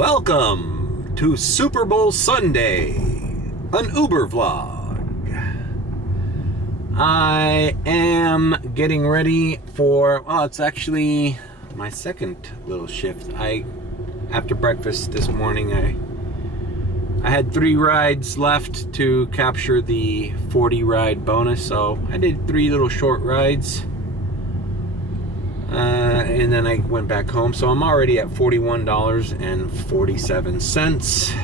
Welcome to Super Bowl Sunday, an Uber vlog. I am getting ready for, well, it's actually my second little shift. After breakfast this morning, I had 3 rides left to capture the 40 ride bonus, so I did 3 little short rides. And then I went back home, so I'm already at $41.47.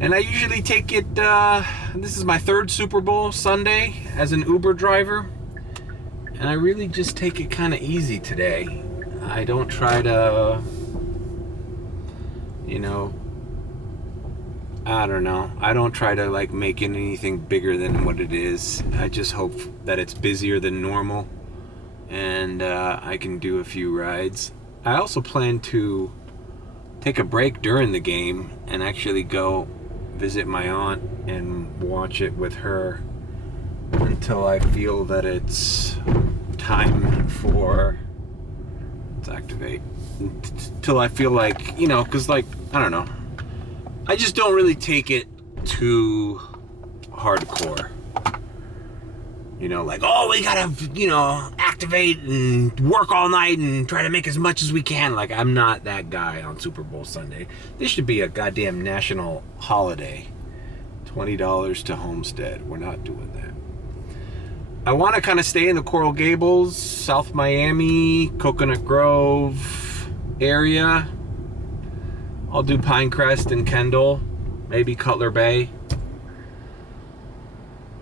And I usually take it, this is my 3rd Super Bowl Sunday as an Uber driver. And I really just take it kind of easy today. I don't try to, I don't know. I don't try to like make it anything bigger than what it is. I just hope that it's busier than normal. And I can do a few rides. I also plan to take a break during the game and actually go visit my aunt and watch it with her until I feel that it's time for, let's activate, till I feel like, because like, I don't know, I just don't really take it too hardcore. Like, oh, we gotta, activate and work all night and try to make as much as we can. Like, I'm not that guy on Super Bowl Sunday. This should be a goddamn national holiday. $20 to Homestead. We're not doing that. I want to kind of stay in the Coral Gables, South Miami, Coconut Grove area. I'll do Pinecrest and Kendall, maybe Cutler Bay.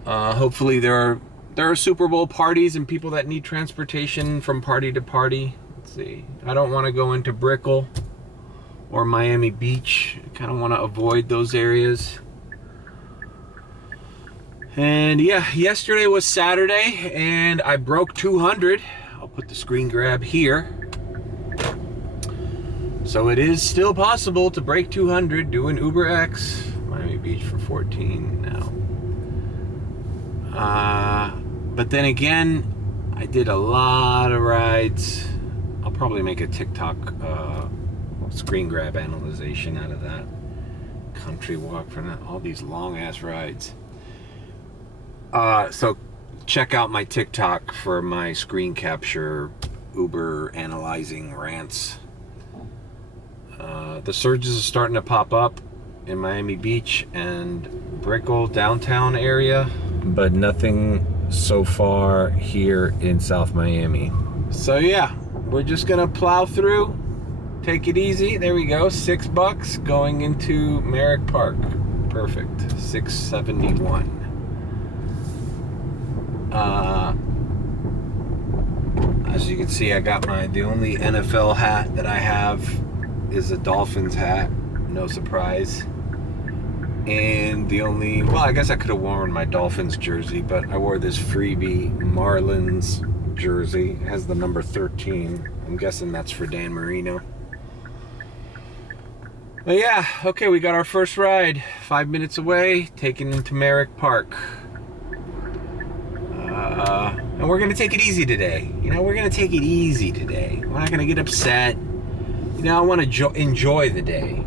Hopefully there are Super Bowl parties and people that need transportation from party to party. Let's see. I don't want to go into Brickell or Miami Beach. I kind of want to avoid those areas. And yeah, yesterday was Saturday and I broke 200. I'll put the screen grab here. So it is still possible to break 200 doing UberX. Miami Beach for 14 now. But then again, I did a lot of rides. I'll probably make a TikTok screen grab analyzation out of that. Country walk for all these long ass rides. So check out my TikTok for my screen capture Uber analyzing rants. The surges are starting to pop up in Miami Beach and Brickell downtown area, but nothing so far here in South Miami. So yeah, we're just gonna plow through, take it easy. There we go, $6 going into Merrick Park. Perfect, $6.71. As you can see, I got the only NFL hat that I have is a Dolphins hat, no surprise. And the only, well, I guess I could have worn my Dolphins jersey, but I wore this freebie Marlins jersey. It has the number 13. I'm guessing that's for Dan Marino. But yeah, okay, we got our first ride. 5 minutes away, taken into Merrick Park. And we're gonna take it easy today. We're gonna take it easy today. We're not gonna get upset. I want to enjoy the day.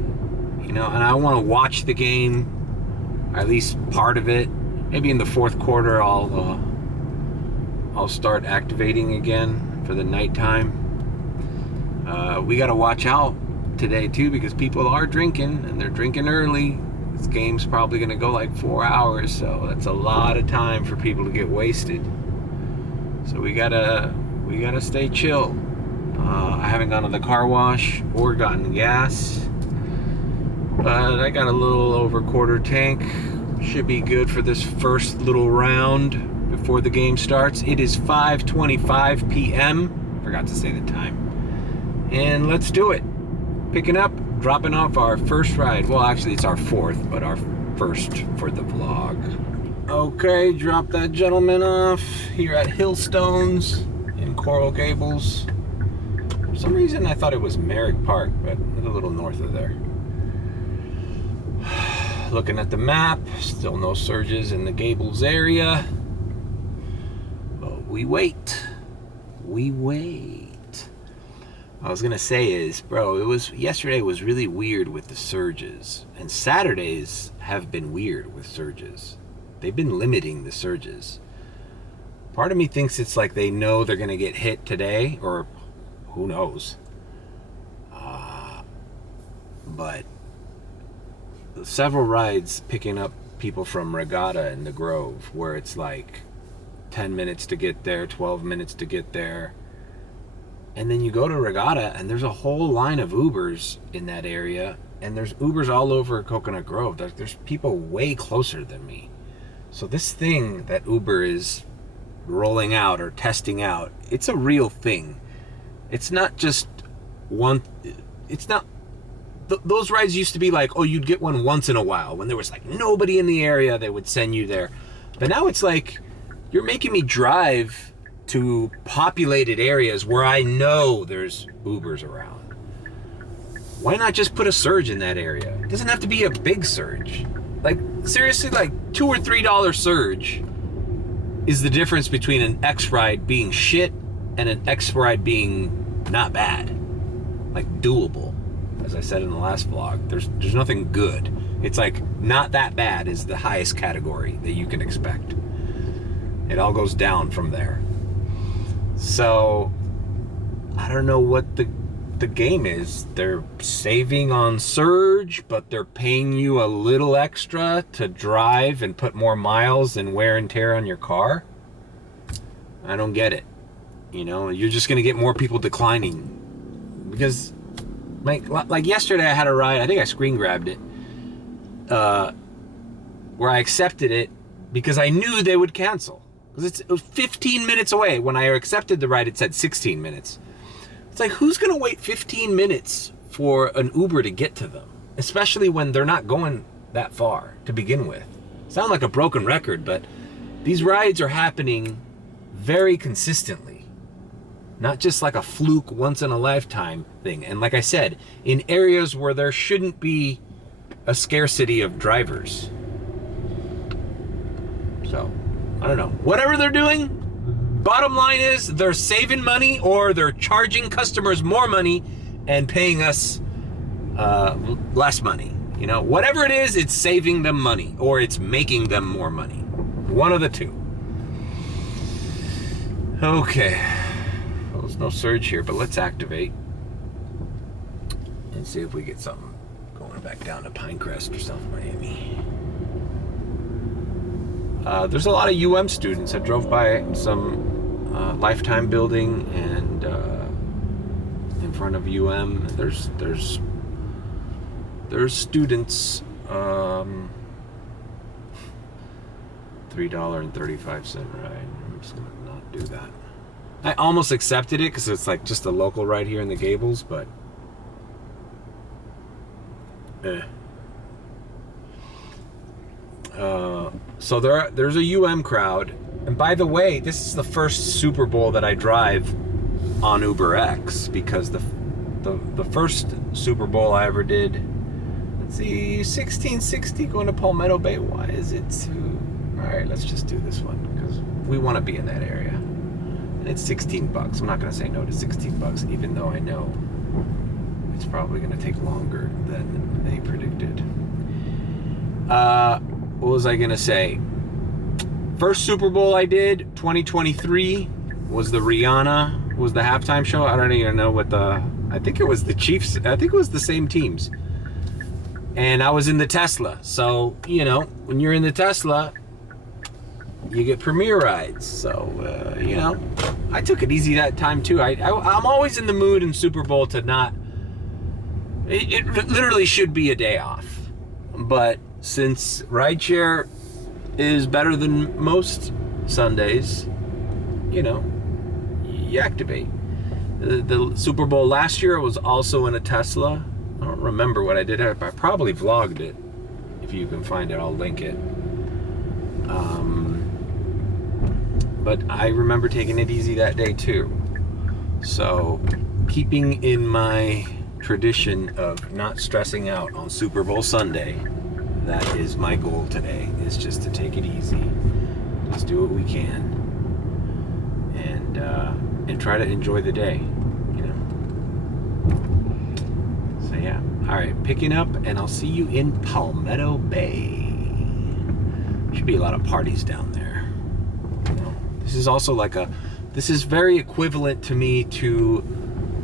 And I want to watch the game, or at least part of it. Maybe in the 4th quarter, I'll start activating again for the nighttime. We got to watch out today too, because people are drinking and they're drinking early. This game's probably going to go like 4 hours, so that's a lot of time for people to get wasted. So we gotta stay chill. I haven't gone to the car wash or gotten gas. But I got a little over quarter tank. Should be good for this first little round before the game starts. It is 5:25 p.m. Forgot to say the time. And let's do it. Picking up, dropping off our first ride. Well, actually it's our 4th, but our first for the vlog. Okay, drop that gentleman off here at Hillstones in Coral Gables. For some reason I thought it was Merrick Park, but a little north of there. Looking at the map, still no surges in the Gables area. But we wait. I was gonna say is, bro, yesterday was really weird with the surges, and Saturdays have been weird with surges. They've been limiting the surges. Part of me thinks it's like they know they're gonna get hit today, or who knows. But several rides picking up people from Regatta in the Grove, where it's like 10 minutes to get there, 12 minutes to get there. And then you go to Regatta and there's a whole line of Ubers in that area, and there's Ubers all over Coconut Grove. There's people way closer than me. So this thing that Uber is rolling out or testing out, it's a real thing. It's not just one, it's not, those rides used to be like, oh, you'd get one once in a while. When there was like nobody in the area, they would send you there. But now it's like, you're making me drive to populated areas where I know there's Ubers around. Why not just put a surge in that area? It doesn't have to be a big surge. Like, seriously, like $2 or $3 surge is the difference between an X ride being shit and an X ride being not bad. Like, doable. As I said in the last vlog, there's nothing good. It's like, not that bad is the highest category that you can expect. It all goes down from there. So, I don't know what the game is. They're saving on surge, but they're paying you a little extra to drive and put more miles and wear and tear on your car. I don't get it. You know, you're just going to get more people declining. Because, like yesterday I had a ride, I think I screen grabbed it, where I accepted it because I knew they would cancel. Because it was 15 minutes away. When I accepted the ride, it said 16 minutes. It's like, who's going to wait 15 minutes for an Uber to get to them? Especially when they're not going that far to begin with. Sound like a broken record, but these rides are happening very consistently. Not just like a fluke once-in-a-lifetime thing. And like I said, in areas where there shouldn't be a scarcity of drivers. So, I don't know. Whatever they're doing, bottom line is they're saving money, or they're charging customers more money and paying us less money. You know, whatever it is, it's saving them money, or it's making them more money. One of the two. Okay. Well, there's no surge here, but let's activate and see if we get something going back down to Pinecrest or South Miami. There's a lot of students. I drove by some Lifetime building and in front of there's students. $3.35 ride. I'm just gonna not do that. I almost accepted it because it's like just a local ride here in the Gables, but so there's a crowd. And by the way, this is the first Super Bowl that I drive on UberX, because the first Super Bowl I ever did, let's see, 1660 going to Palmetto Bay. Why is it too? All right, let's just do this one because we want to be in that area. And it's $16. I'm not going to say no to $16, even though I know it's probably going to take longer than they predicted. What was I going to say? First Super Bowl I did, 2023, was the Rihanna, was the halftime show. I don't even know what I think it was the Chiefs. I think it was the same teams. And I was in the Tesla. So, you know, when you're in the Tesla, you get premier rides. So, you know, I took it easy that time too. I'm always in the mood in Super Bowl to not, it literally should be a day off. But since rideshare is better than most Sundays, you know, you activate. The Super Bowl last year was also in a Tesla. I don't remember what I did. I probably vlogged it. If you can find it, I'll link it. But I remember taking it easy that day too. So, keeping in my tradition of not stressing out on Super Bowl Sunday, that is my goal today, is just to take it easy. Just do what we can. And try to enjoy the day, you know. So yeah, all right, picking up, and I'll see you in Palmetto Bay. Should be a lot of parties down there. You know, this is also like this is very equivalent to me to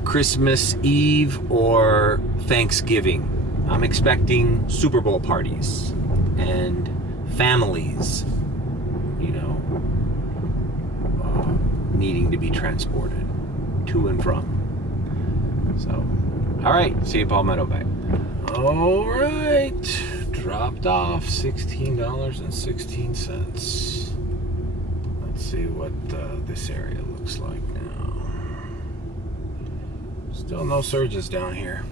Christmas Eve or Thanksgiving. I'm expecting Super Bowl parties and families, you know, needing to be transported to and from. So, all right, see you Palmetto Bay. All right, dropped off $16.16. Let's see what this area looks like now. Still no surges down here.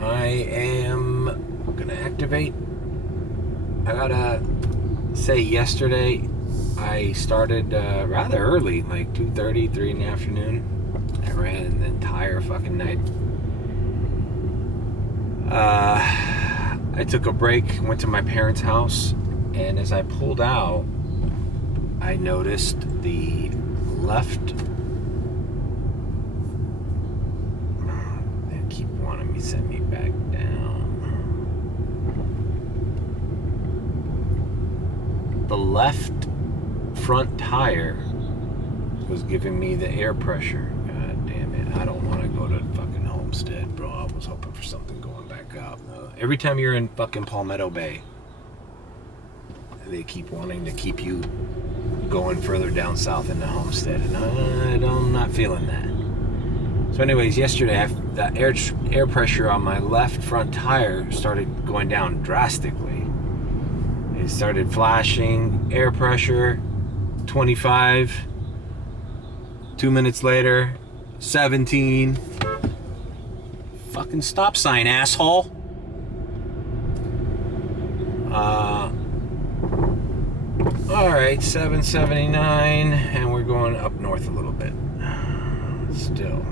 I am gonna activate. I gotta say, yesterday I started rather early, like 2:30, 3 in the afternoon. I ran the entire fucking night. I took a break, went to my parents' house, and as I pulled out, I noticed the left. They keep wanting me to send me back down. The left front tire was giving me the air pressure. God damn it. I don't want to go to fucking Homestead, bro. I was hoping for something going back up. Every time you're in fucking Palmetto Bay, they keep wanting to keep you going further down south into Homestead, and I'm not feeling that. So anyways, yesterday, the air pressure on my left front tire started going down drastically. It started flashing, air pressure, 25. 2 minutes later, 17. Fucking stop sign, asshole. All right, 779, and we're going up north a little bit. Still.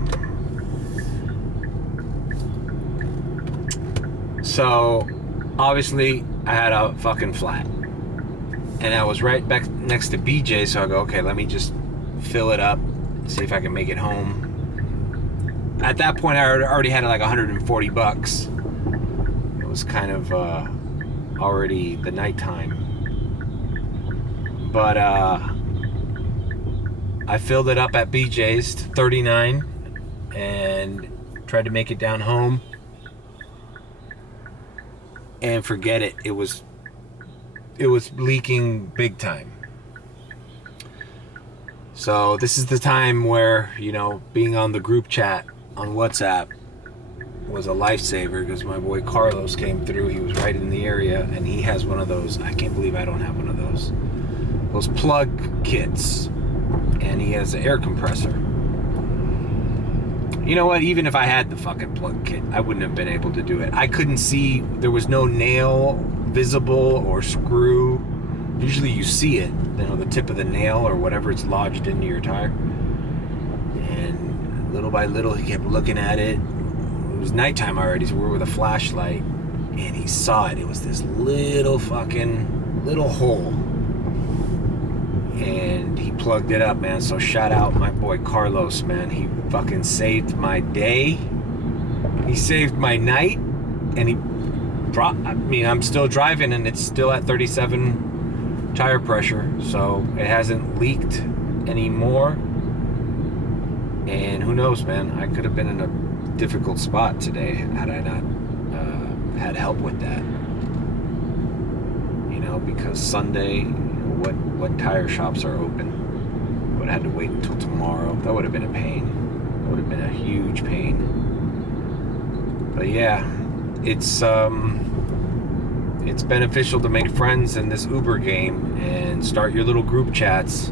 So, obviously, I had a fucking flat. And I was right back next to BJ, so I go, okay, let me just fill it up, see if I can make it home. At that point, I already had like 140 bucks. It was kind of already the nighttime. But I filled it up at BJ's to 39 and tried to make it down home. And forget it. It was leaking big time. So this is the time where, you know, being on the group chat on WhatsApp was a lifesaver, because my boy Carlos came through. He was right in the area, and he has one of those. I can't believe I don't have one of those plug kits, and he has an air compressor. You know what? Even if I had the fucking plug kit, I wouldn't have been able to do it. I couldn't see. There was no nail visible or screw. Usually you see it, you know, the tip of the nail or whatever it's lodged into your tire. And little by little, he kept looking at it. It was nighttime already, so we were with a flashlight, and he saw it. It was this little hole. And he plugged it up, man. So shout out my boy Carlos, man. He fucking saved my day. He saved my night. And I'm still driving, and it's still at 37 tire pressure. So it hasn't leaked anymore. And who knows, man? I could have been in a difficult spot today had I not had help with that. You know, because Sunday, what tire shops are open? Would have had to wait until tomorrow. That would have been a pain. That would have been a huge pain. But yeah, it's beneficial to make friends in this Uber game and start your little group chats,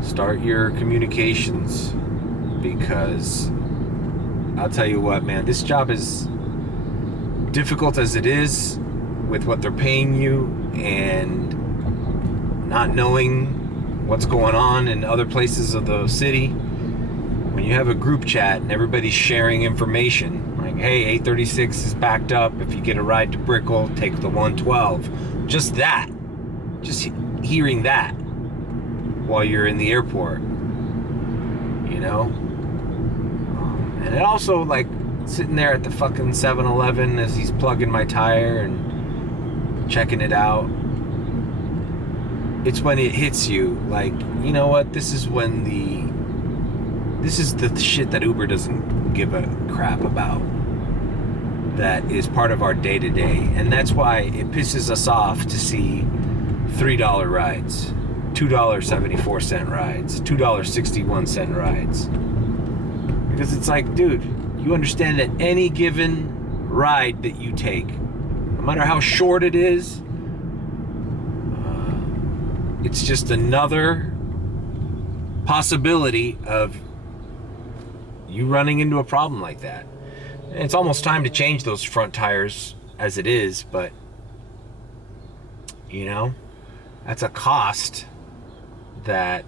start your communications, because I'll tell you what, man, this job is difficult as it is with what they're paying you and not knowing what's going on in other places of the city. When you have a group chat and everybody's sharing information, like, hey, 836 is backed up. If you get a ride to Brickell, take the 112. Just hearing that while you're in the airport, you know? And it also, like, sitting there at the fucking 7-Eleven as he's plugging my tire and checking it out. It's when it hits you, like, you know what, this is the shit that Uber doesn't give a crap about, that is part of our day-to-day. And that's why it pisses us off to see $3 rides, $2.74 rides, $2.61 rides. Because it's like, dude, you understand that any given ride that you take, no matter how short it is, it's just another possibility of you running into a problem like that. And it's almost time to change those front tires as it is, but you know, that's a cost that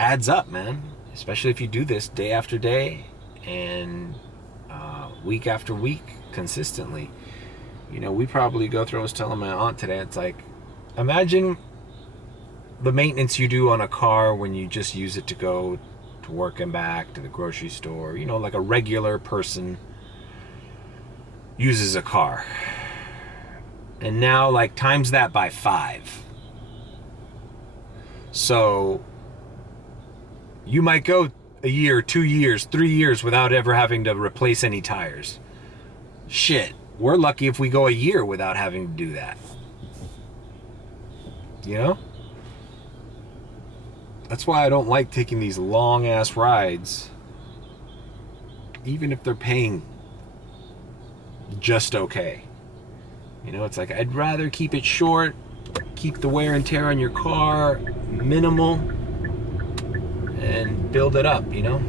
adds up, man. Especially if you do this day after day and week after week consistently. You know, we probably go through, I was telling my aunt today, it's like, imagine the maintenance you do on a car when you just use it to go to work and back, to the grocery store, you know, like a regular person uses a car. And now, like, times that by 5. So you might go a year, 2 years, 3 years without ever having to replace any tires. Shit, we're lucky if we go a year without having to do that. You know? That's why I don't like taking these long ass rides, even if they're paying just okay. You know, it's like, I'd rather keep it short, keep the wear and tear on your car minimal, and build it up, you know?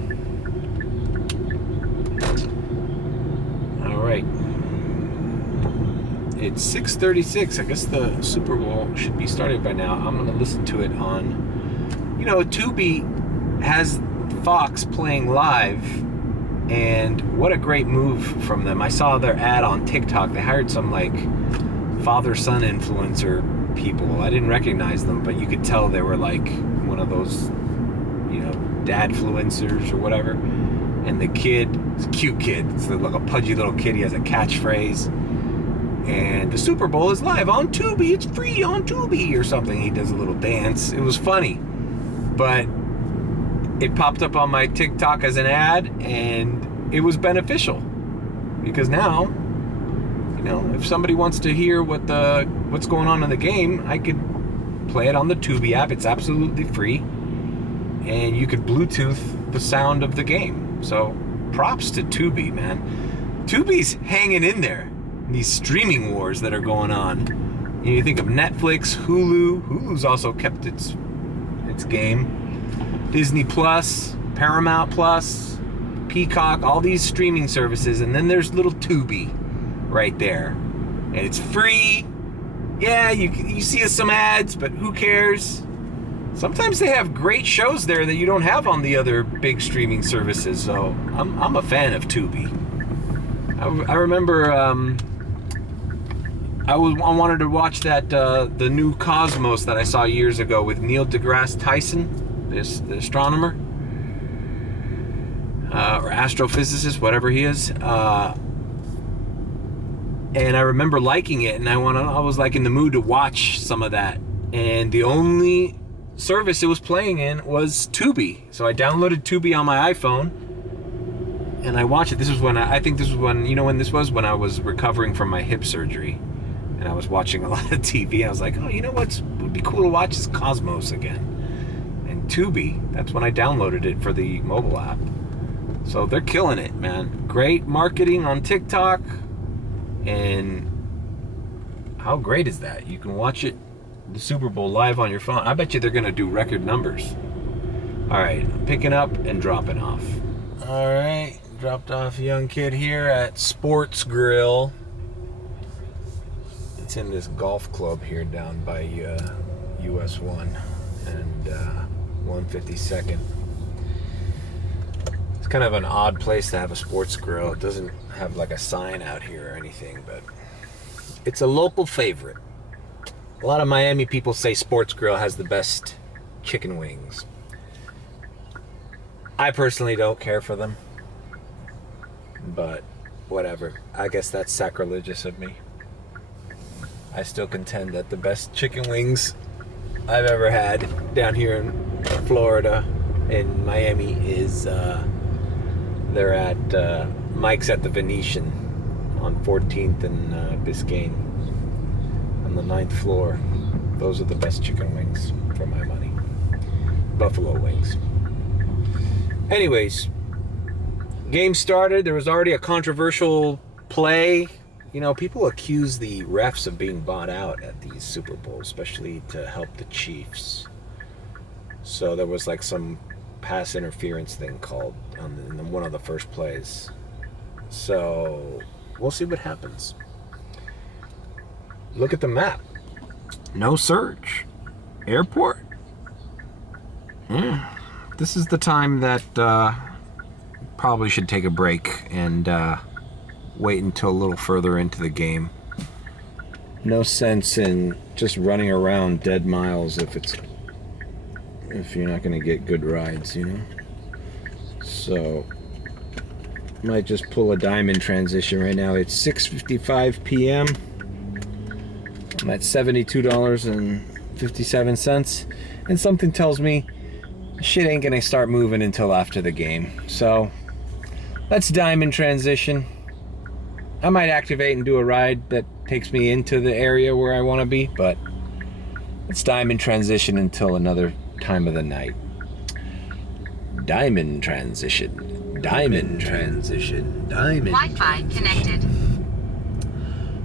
All right. It's 6:36. I guess the Super Bowl should be started by now. I'm going to listen to it on, you know, Tubi has Fox playing live, and what a great move from them. I saw their ad on TikTok. They hired some, like, father-son influencer people. I didn't recognize them, but you could tell they were, like, one of those, you know, dad-fluencers or whatever. And the kid, it's a cute kid. It's like a pudgy little kid. He has a catchphrase. And the Super Bowl is live on Tubi. It's free on Tubi or something. He does a little dance. It was funny. But it popped up on my TikTok as an ad, and it was beneficial. Because now, you know, if somebody wants to hear what's going on in the game, I could play it on the Tubi app. It's absolutely free. And you could Bluetooth the sound of the game. So props to Tubi, man. Tubi's hanging in there. These streaming wars that are going on. You know, you think of Netflix, Hulu. Hulu's also kept its game. Disney Plus, Paramount Plus, Peacock, all these streaming services, and then there's little Tubi right there, and it's free. Yeah, you see some ads, but who cares? Sometimes they have great shows there that you don't have on the other big streaming services. So I'm a fan of Tubi. I remember. I wanted to watch that the new Cosmos that I saw years ago with Neil deGrasse Tyson, the astronomer or astrophysicist, whatever he is. And I remember liking it, and I was like in the mood to watch some of that. And the only service it was playing in was Tubi, so I downloaded Tubi on my iPhone. And I watched it. This was when I think this was when, you know when this was? When I was recovering from my hip surgery. And I was watching a lot of TV. I was like, oh, you know what would be cool to watch is Cosmos again. And Tubi, that's when I downloaded it for the mobile app. So they're killing it, man. Great marketing on TikTok. And how great is that? You can watch it, the Super Bowl, live on your phone. I bet you they're going to do record numbers. All right, I'm picking up and dropping off. All right, dropped off a young kid here at Sports Grill. It's in this golf club here down by US 1 and 152nd. It's kind of an odd place to have a sports grill. It doesn't have like a sign out here or anything, but it's a local favorite. A lot of Miami people say Sports Grill has the best chicken wings. I personally don't care for them. But whatever. I guess that's sacrilegious of me. I still contend that the best chicken wings I've ever had down here in Florida, in Miami, is they're at Mike's at the Venetian on 14th and Biscayne on the 9th floor. Those are the best chicken wings for my money. Buffalo wings. Anyways, game started. There was already a controversial play. You know, people accuse the refs of being bought out at these Super Bowls, especially to help the Chiefs. So there was like some pass interference thing called in one of the first plays. So we'll see what happens. Look at the map. No surge. Airport. Yeah. This is the time that probably should take a break and wait until a little further into the game. No sense in just running around dead miles if you're not going to get good rides, you know? So, might just pull a diamond transition right now. It's 6:55 p.m. I'm at $72.57, and something tells me shit ain't going to start moving until after the game. So, let's diamond transition. I might activate and do a ride that takes me into the area where I want to be, but let's diamond transition until another time of the night. Diamond transition. Diamond transition. Diamond Wi-Fi connected.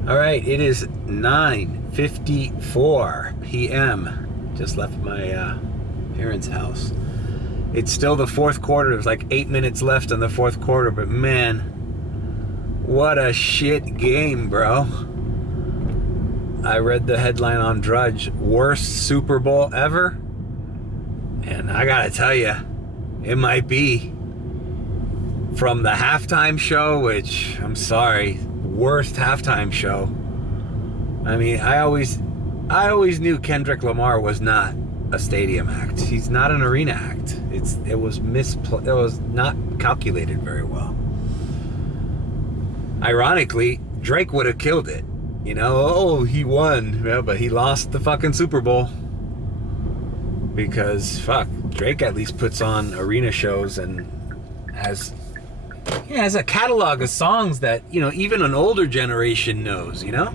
All right, it is 9:54 p.m. Just left my parents' house. It's still the fourth quarter. There's like 8 minutes left in the fourth quarter, but man, what a shit game, bro. I read the headline on Drudge, worst Super Bowl ever. And I gotta tell you, it might be. From the halftime show, which, I'm sorry, worst halftime show. I mean, I always knew Kendrick Lamar was not a stadium act. He's not an arena act. It was not calculated very well. Ironically, Drake would have killed it. You know, oh, he won, yeah, but he lost the fucking Super Bowl. Because, fuck, Drake at least puts on arena shows and has a catalog of songs that, you know, even an older generation knows, you know?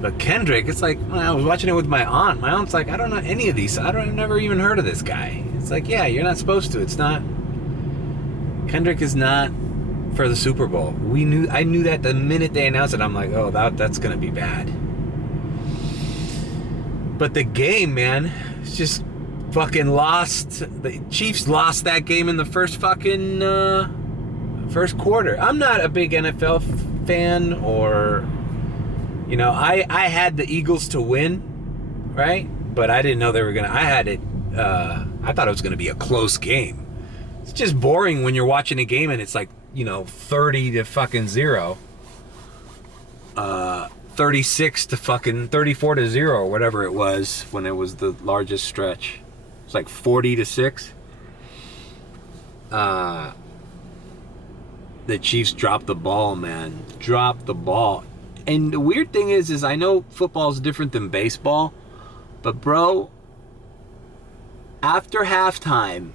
But Kendrick, it's like, when I was watching it with my aunt. My aunt's like, I don't know any of these. I've never even heard of this guy. It's like, yeah, you're not supposed to. It's not. Kendrick is not for the Super Bowl. I knew that the minute they announced it. I'm like, oh, that's gonna be bad. But the game, man, it's just fucking lost. The Chiefs lost that game in the first fucking first quarter. I'm not a big NFL fan, or, you know, I had the Eagles to win, right? But I didn't know they were gonna. I thought it was gonna be a close game. It's just boring when you're watching a game and it's like, you know, 30 to fucking 0. 36 to fucking 34 to 0, or whatever it was when it was the largest stretch. It's like 40 to 6. The Chiefs dropped the ball, man. Dropped the ball. And the weird thing is I know football's different than baseball, but bro, after halftime,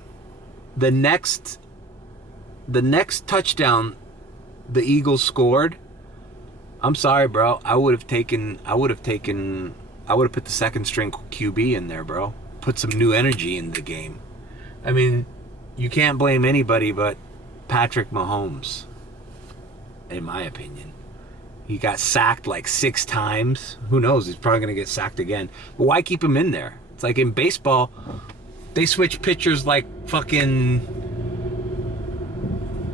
the next touchdown the Eagles scored, I'm sorry, bro. I would have put the second string QB in there, bro. Put some new energy in the game. I mean, you can't blame anybody but Patrick Mahomes, in my opinion. He got sacked like 6 times. Who knows? He's probably going to get sacked again. But why keep him in there? It's like in baseball, they switch pitchers like fucking,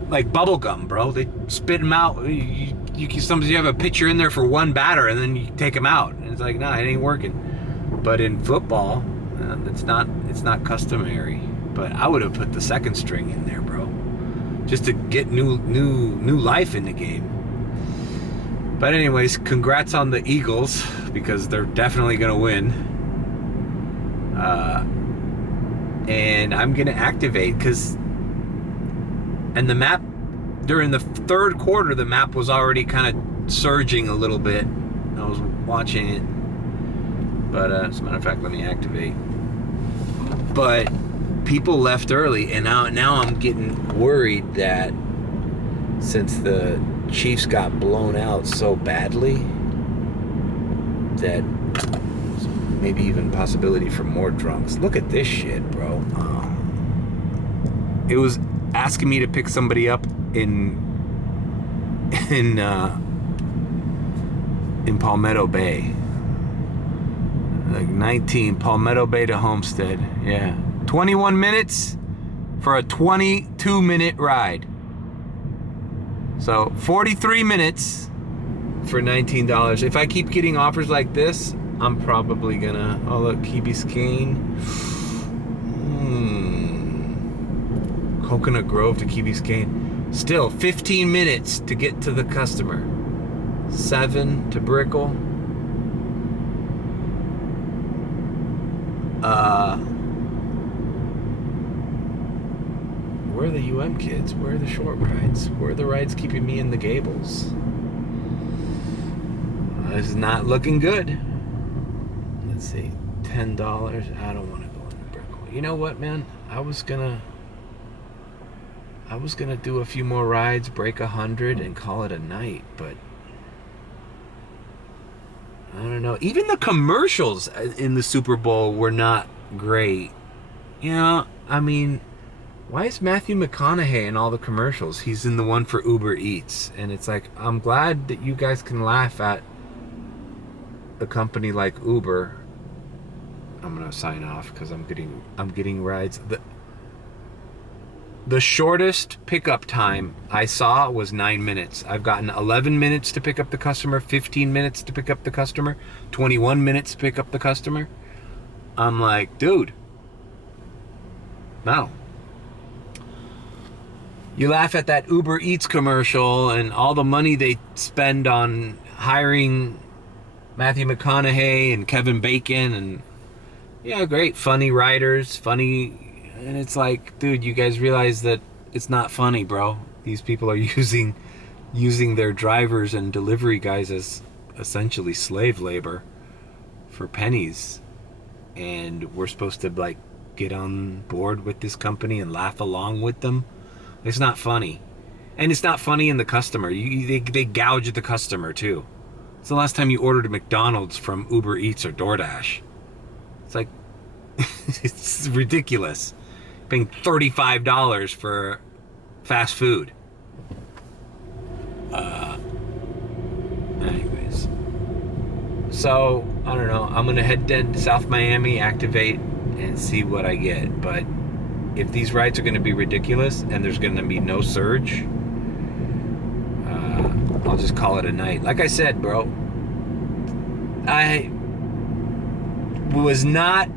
like bubble gum, bro. They spit him out. Sometimes you have a pitcher in there for one batter and then you take him out. And it's like, nah, it ain't working. But in football, it's not customary. But I would have put the second string in there, bro, just to get new life in the game. But anyways, congrats on the Eagles, because they're definitely gonna win. And I'm gonna activate, and the map during the third quarter, the map was already kind of surging a little bit. I was watching it. But as a matter of fact, let me activate. But people left early, and now I'm getting worried that since the Chiefs got blown out so badly, that maybe even possibility for more drunks. Look at this shit, bro. It was asking me to pick somebody up in Palmetto Bay. Like 19, Palmetto Bay to Homestead. Yeah. 21 minutes for a 22-minute ride. So 43 minutes for $19. If I keep getting offers like this, I'm probably gonna... Oh, look, Key Biscayne. Coconut Grove to Key Biscayne. Still 15 minutes to get to the customer. 7 to Brickell. Where are the UM kids? Where are the short rides? Where are the rides keeping me in the Gables? This is not looking good. Let's see. $10. I don't want to go into Brickell. You know what, man? I was gonna do a few more rides, break 100, and call it a night, but I don't know. Even the commercials in the Super Bowl were not great. You know, I mean, why is Matthew McConaughey in all the commercials? He's in the one for Uber Eats, and it's like, I'm glad that you guys can laugh at a company like Uber. I'm gonna sign off because I'm getting rides. The shortest pickup time I saw was 9 minutes. I've gotten 11 minutes to pick up the customer, 15 minutes to pick up the customer, 21 minutes to pick up the customer. I'm like, dude, no. You laugh at that Uber Eats commercial and all the money they spend on hiring Matthew McConaughey and Kevin Bacon, and yeah, great, funny writers, funny. And it's like, dude, you guys realize that it's not funny, bro. These people are using their drivers and delivery guys as essentially slave labor for pennies. And we're supposed to, like, get on board with this company and laugh along with them. It's not funny. And it's not funny in the customer. They gouge the customer, too. It's the last time you ordered a McDonald's from Uber Eats or DoorDash. It's like, it's ridiculous. Paying $35 for fast food. Anyways. So, I don't know. I'm going to head to South Miami, activate, and see what I get. But if these rides are going to be ridiculous and there's going to be no surge, I'll just call it a night. Like I said, bro, I was not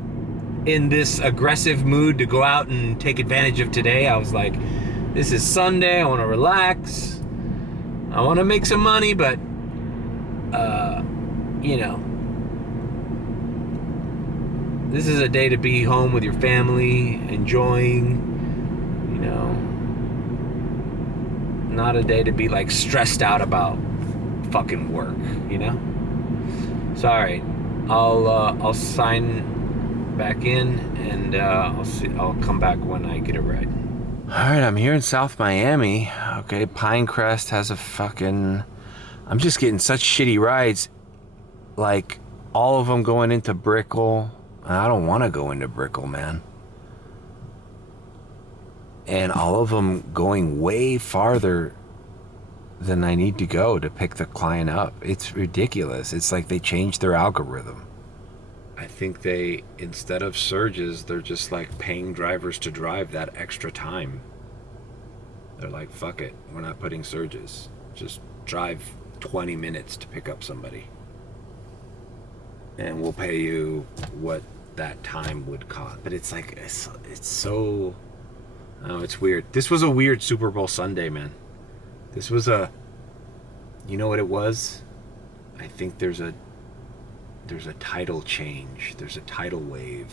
in this aggressive mood to go out and take advantage of today. I was like, this is Sunday, I want to relax, I want to make some money, but you know, this is a day to be home with your family, enjoying, you know, not a day to be like stressed out about fucking work, you know. So alright, I'll sign back in, and I'll come back when I get a ride. Alright, I'm here in South Miami. Okay, Pinecrest has a fucking... I'm just getting such shitty rides. Like, all of them going into Brickell. I don't want to go into Brickell, man. And all of them going way farther than I need to go to pick the client up. It's ridiculous. It's like they changed their algorithm. I think they, instead of surges, they're just like paying drivers to drive that extra time. They're like, fuck it, we're not putting surges. Just drive 20 minutes to pick up somebody. And we'll pay you what that time would cost. But it's like, it's so, oh, it's weird. This was a weird Super Bowl Sunday, man. This was a, you know what it was? I think there's a tidal change. There's a tidal wave.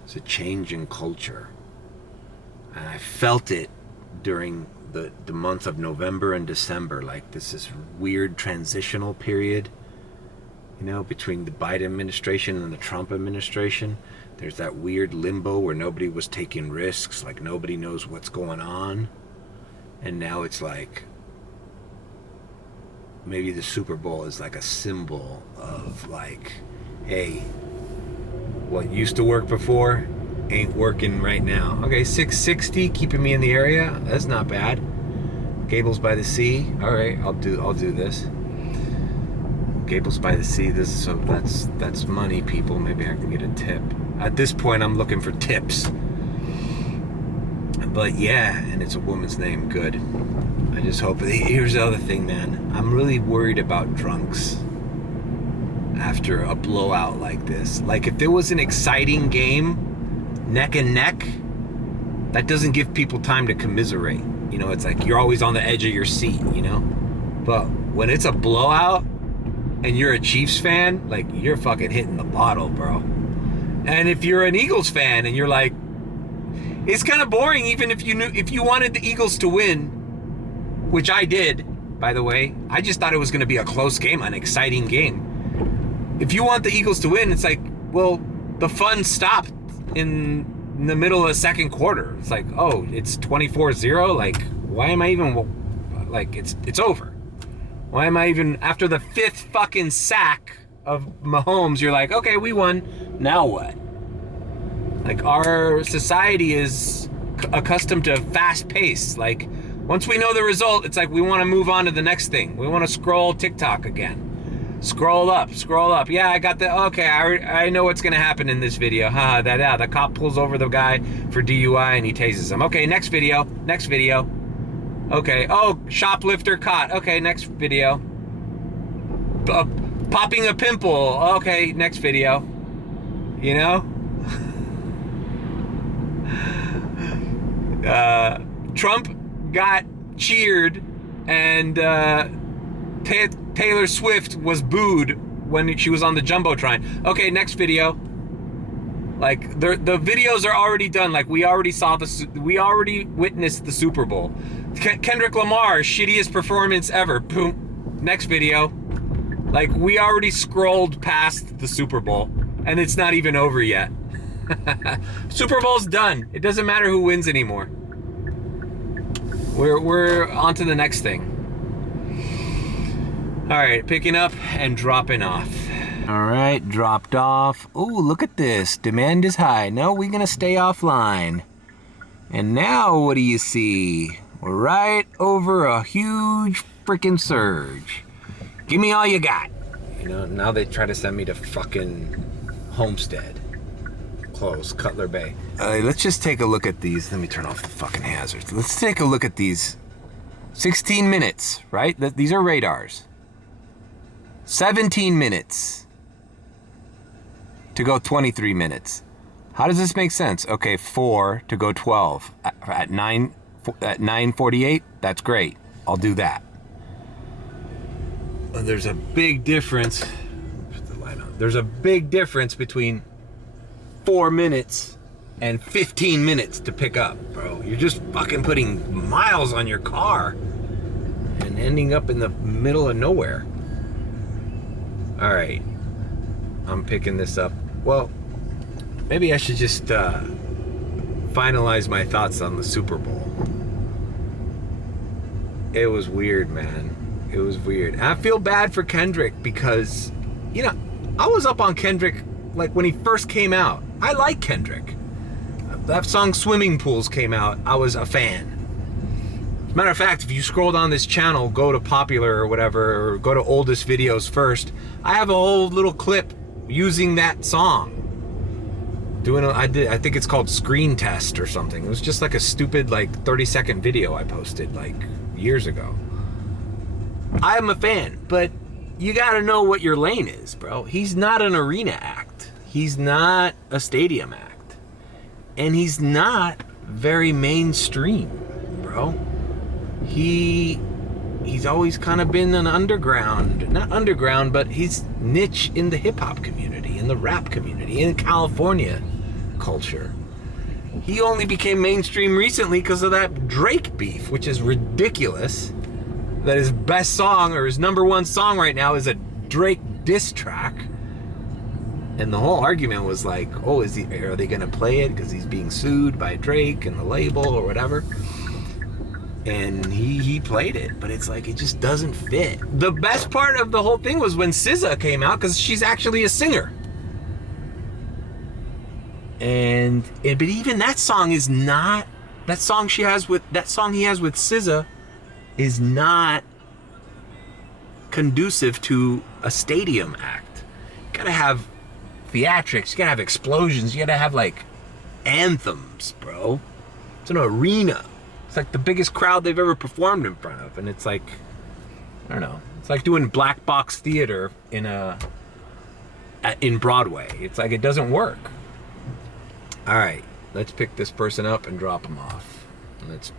There's a change in culture. And I felt it during the month of November and December, like this weird transitional period, between the Biden administration and the Trump administration. There's that weird limbo where nobody was taking risks, like nobody knows what's going on. And now it's like, maybe the Super Bowl is like a symbol of like, hey, what used to work before ain't working right now. Okay, 660 keeping me in the area. That's not bad. Gables by the sea. All right, I'll do this. Gables by the sea. That's money, people. Maybe I can get a tip. At this point, I'm looking for tips. But yeah, and it's a woman's name. Good. I just hope. Here's the other thing, man. I'm really worried about drunks after a blowout like this. Like, if it was an exciting game, neck and neck, that doesn't give people time to commiserate. It's like you're always on the edge of your seat, But when it's a blowout and you're a Chiefs fan, like, you're fucking hitting the bottle, bro. And if you're an Eagles fan and you're like, it's kind of boring, even if you wanted the Eagles to win, which I did, by the way. I just thought it was going to be a close game, an exciting game. If you want the Eagles to win, it's like, well, the fun stopped in the middle of the second quarter. It's like, oh, it's 24-0. Like, why am I even, like, it's over. Why am I even, after the 5th fucking sack of Mahomes, you're like, okay, we won. Now what? Like, our society is accustomed to fast pace. Like, once we know the result, it's like we want to move on to the next thing. We want to scroll TikTok again. Scroll up. Yeah, I got the, okay, I know what's going to happen in this video. The cop pulls over the guy for DUI and he tases him. Okay, next video. Okay, oh, shoplifter caught. Okay, next video. Popping a pimple. Okay, next video. Trump got cheered and Taylor Swift was booed when she was on the Jumbotron. Okay, next video. Like, the videos are already done. Like, we already witnessed the Super Bowl. Kendrick Lamar, shittiest performance ever. Boom. Next video. Like, we already scrolled past the Super Bowl and it's not even over yet. Super Bowl's done. It doesn't matter who wins anymore. We're on to the next thing. All right, picking up and dropping off. All right, dropped off. Ooh, look at this. Demand is high. No, we're gonna stay offline. And now what do you see? We're right over a huge freaking surge. Give me all you got. Now they try to send me to fucking Homestead. Close, Cutler Bay. Let's just take a look at these. Let me turn off the fucking hazards. Let's take a look at these. 16 minutes, right? These are radars. 17 minutes to go 23 minutes. How does this make sense? Okay, 4 to go 12. At 9:48, that's great. I'll do that. There's a big difference. Put the light on. There's a big difference between 4 minutes and 15 minutes to pick up, bro. You're just fucking putting miles on your car and ending up in the middle of nowhere. All right, I'm picking this up. Well, maybe I should just finalize my thoughts on the Super Bowl. It was weird, man. It was weird. And I feel bad for Kendrick because, I was up on Kendrick like when he first came out. I like Kendrick. That song Swimming Pools came out. I was a fan. As a matter of fact, if you scroll down this channel, go to popular or whatever, or go to oldest videos first, I have a whole little clip using that song. I think it's called Screen Test or something. It was just like a stupid 30-second video I posted years ago. I'm a fan, but you gotta know what your lane is, bro. He's not an arena act. He's not a stadium act. And he's not very mainstream, bro. He's always kind of been an underground, not underground, but he's niche in the hip hop community, in the rap community, in California culture. He only became mainstream recently because of that Drake beef, which is ridiculous. That his best song, or his number one song right now, is a Drake diss track. And the whole argument was like, oh, are they gonna play it because he's being sued by Drake and the label or whatever? And he played it, but it's like, it just doesn't fit. The best part of the whole thing was when SZA came out, because she's actually a singer. But even that song is not, that song he has with SZA is not conducive to a stadium act. You gotta have theatrics, you gotta have explosions, you gotta have like anthems, bro. It's an arena. It's like the biggest crowd they've ever performed in front of, and it's like, I don't know, it's like doing black box theater in Broadway. It's like, it doesn't work. All right, let's pick this person up and drop them off. Let's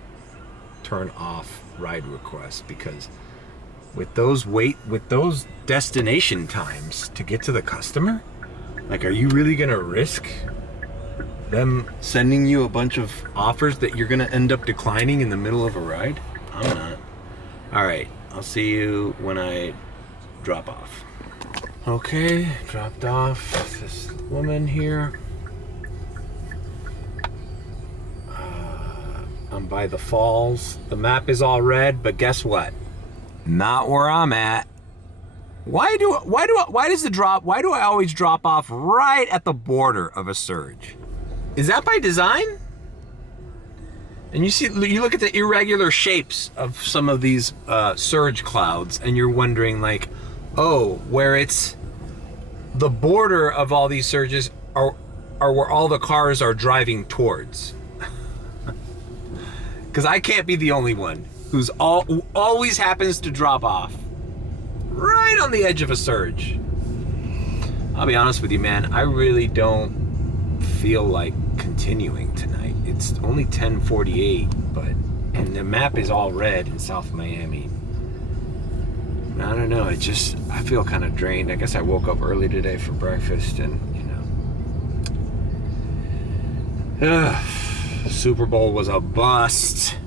turn off ride requests, because with those destination times to get to the customer, like, are you really gonna risk them sending you a bunch of offers that you're gonna end up declining in the middle of a ride? I'm not. All right, I'll see you when I drop off. Okay, dropped off this woman here. I'm by the falls. The map is all red, but guess what? Not where I'm at. Why do I always drop off right at the border of a surge? Is that by design? And you look at the irregular shapes of some of these surge clouds, and you're wondering, like, oh, where it's the border of all these surges are where all the cars are driving towards. Because I can't be the only one who always happens to drop off right on the edge of a surge. I'll be honest with you, man. I really don't feel like continuing tonight. It's only 10:48, and the map is all red in South Miami. I don't know. I feel kind of drained. I guess I woke up early today for breakfast, and Super Bowl was a bust.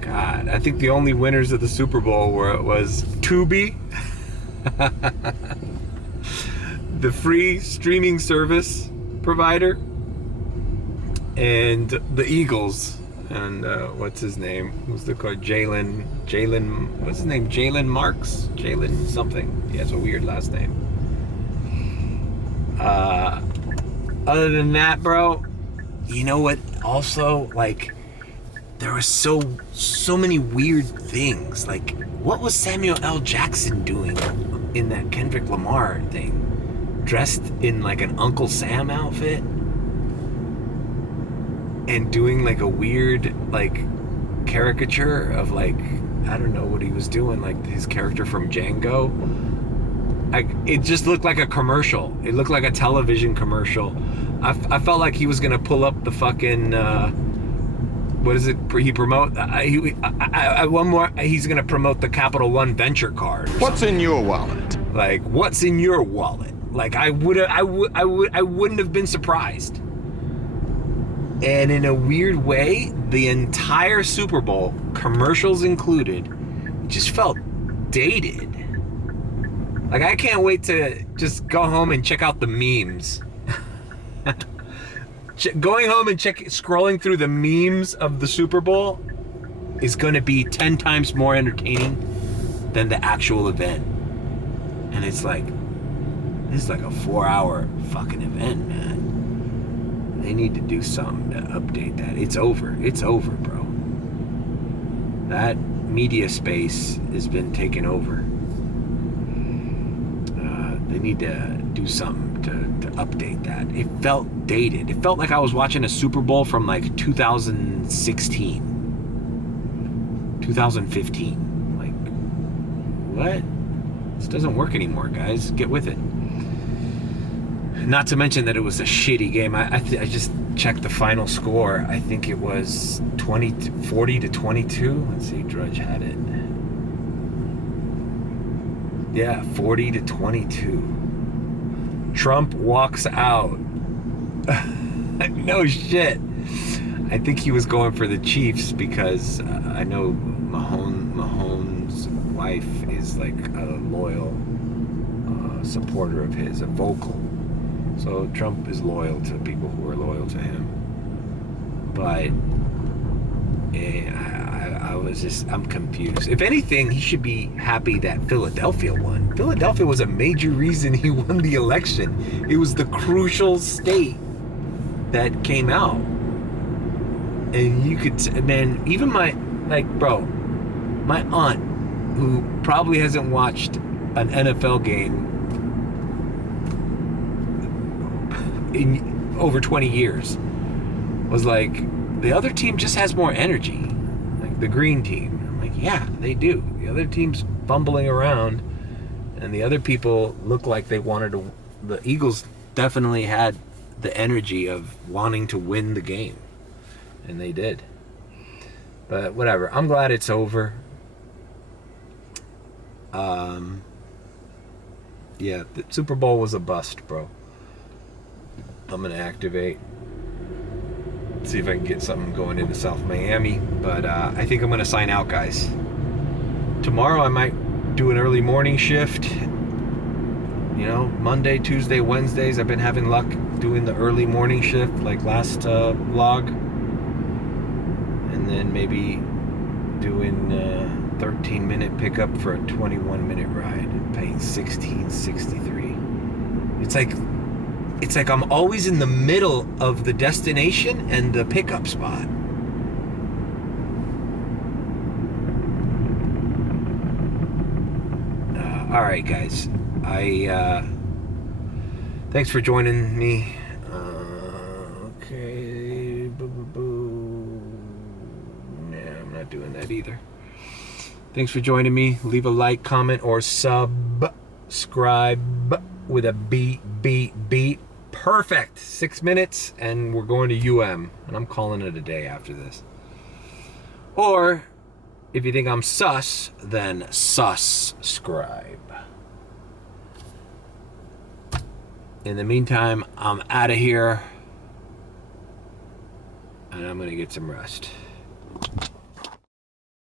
God, I think the only winners of the Super Bowl was Tubi, the free streaming service provider, and the Eagles, and what's his name? Who's the coach? Jalen, what's his name? Jalen Marks? Jalen something. He has a weird last name. Other than that, bro, you know what? Also, like, there were so many weird things. Like, what was Samuel L. Jackson doing in that Kendrick Lamar thing? Dressed in like an Uncle Sam outfit and doing like a weird like caricature of, like, I don't know what he was doing, like his character from Django. It just looked like a commercial. It looked like a television commercial. I felt like he was gonna pull up the fucking what is it he promote? One more. He's gonna promote the Capital One venture card. What's in your wallet? Like, what's in your wallet? Like, I wouldn't have been surprised. And in a weird way, the entire Super Bowl, commercials included, just felt dated. Like, I can't wait to just go home and check out the memes. Going home and scrolling through the memes of the Super Bowl is going to be 10 times more entertaining than the actual event. And it's like, this is like a 4-hour fucking event, man. They need to do something to update that. It's over, bro. That media space has been taken over. They need to do something to update that. It felt dated. It felt like I was watching a Super Bowl from like 2016, 2015. Like, what? This doesn't work anymore, guys. Get with it. Not to mention that it was a shitty game. I just checked the final score. I think it was 40 to 22. Let's see, Drudge had it. Yeah, 40 to 22. Trump walks out. No shit. I think he was going for the Chiefs because I know Mahomes' wife is like a loyal supporter of his, a vocal. So Trump is loyal to people who are loyal to him. But I'm confused. If anything, he should be happy that Philadelphia won. Philadelphia was a major reason he won the election. It was the crucial state that came out. And you could, man, even my aunt, who probably hasn't watched an NFL game in over 20 years, was like, the other team just has more energy. Like the green team. I'm like, yeah, they do. The other team's fumbling around, and the other people look like they wanted to. The Eagles definitely had the energy of wanting to win the game, and they did. But whatever. I'm glad it's over. Yeah, the Super Bowl was a bust, bro. I'm gonna activate. See if I can get something going into South Miami. But I think I'm gonna sign out, guys. Tomorrow I might do an early morning shift. You know, Monday, Tuesday, Wednesdays, I've been having luck doing the early morning shift, like last vlog. And then maybe doing 13-minute pickup for a 21-minute ride, paying $16.63. It's like I'm always in the middle of the destination and the pickup spot. All right, guys. Thanks for joining me. Okay. Nah, I'm not doing that either. Thanks for joining me. Leave a like, comment, or subscribe with a beat. Perfect. 6 minutes, and we're going to UM, and I'm calling it a day after this. Or if you think I'm sus, then subscribe. In the meantime, I'm out of here, and I'm gonna get some rest.